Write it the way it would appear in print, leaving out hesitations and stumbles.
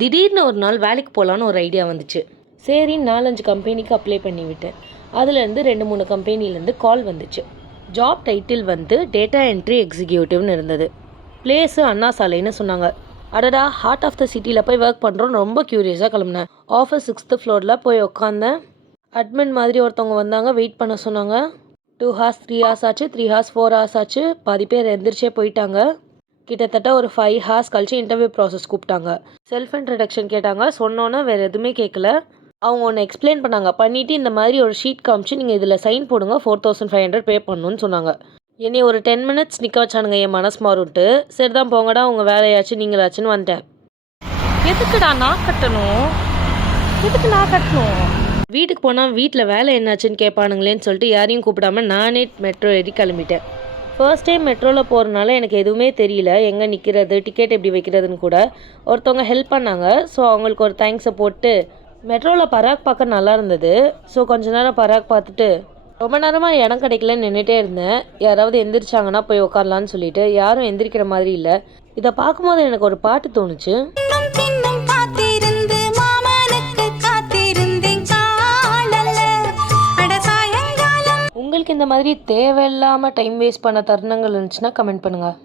திடீர்னு ஒரு நாள் வேலைக்கு போகலான்னு ஒரு ஐடியா வந்துச்சு. சரின்னு 4-5 கம்பெனிக்கு அப்ளை பண்ணி விட்டேன். அதுலேருந்து 2-3 கம்பெனிலேருந்து கால் வந்துச்சு. ஜாப் டைட்டில் வந்து டேட்டா என்ட்ரி எக்ஸிக்யூட்டிவ்னு இருந்தது. பிளேஸு அண்ணா சாலைன்னு சொன்னாங்க. அடடா, ஹார்ட் ஆஃப் த சிட்டியில் போய் ஒர்க் பண்ணுறோன்னு ரொம்ப க்யூரியஸாக கிளம்புனேன். ஆஃபீஸ் 6th ஃப்ளோரில் போய் உட்காந்தேன். அட்மின் மாதிரி ஒருத்தவங்க வந்தாங்க, வெயிட் பண்ண சொன்னாங்க. 2 hours 3 hours ஆச்சு, 3 hours 4 hours ஆச்சு. பாதி பேர் எந்திரிச்சே போயிட்டாங்க. கிட்டத்தட்ட ஒரு 5 hours கழிச்சு இன்டர்வியூ ப்ராசஸ் கூப்பிட்டாங்க. செல்ஃப் இன்ட்ரடக்ஷன் கேட்டாங்க. சொன்னோன்னே வேறு எதுவுமே கேட்கல. அவங்க ஒன்று எக்ஸ்பிளைன் பண்ணாங்க. பண்ணிவிட்டு இந்த மாதிரி ஒரு ஷீட் காமிச்சு நீங்கள் இதில் சைன் போடுங்க, 4500 பே பண்ணணும்னு சொன்னாங்க. என்னை ஒரு 10 minutes நிற்க வச்சானுங்க என் மனசு மாறுன்ட்டு. சரி தான் போங்கடா, உங்கள் வேலையாச்சு நீங்களாச்சுன்னு வந்துட்டேன். எதுக்குடா நான் கட்டணும்? எதுக்கு நான் கட்டணும்? வீட்டுக்கு போனால் வீட்டில் வேலை என்னாச்சுன்னு கேட்பானுங்களேன்னு சொல்லிட்டு யாரையும் கூப்பிடாம நானே மெட்ரோ ஏறி கிளம்பிட்டேன். ஃபர்ஸ்ட் டைம் மெட்ரோவில் போகிறனால எனக்கு எதுவுமே தெரியல, எங்கே நிற்கிறது, டிக்கெட் எப்படி வைக்கிறதுன்னு கூட. ஒருத்தவங்க ஹெல்ப் பண்ணாங்க. ஸோ அவங்களுக்கு ஒரு தேங்க்ஸை போட்டு மெட்ரோவில் பராக் பார்க்க நல்லா இருந்தது. ஸோ கொஞ்ச நேரம் பராக் பார்த்துட்டு ரொம்ப நேரமாக இடம் கிடைக்கலன்னு நின்றுட்டே இருந்தேன். யாராவது எந்திரிச்சாங்கன்னா போய் உட்காரலான்னு சொல்லிட்டு. யாரும் எந்திரிக்கிற மாதிரி இல்லை. இதை பார்க்கும்போது எனக்கு ஒரு பாட்டு தோணுச்சு. உங்களுக்கு இந்த மாதிரி தேவையில்லாமல் டைம் வேஸ்ட் பண்ண தருணங்கள் இருந்துச்சுன்னா கமெண்ட் பண்ணுங்கள்.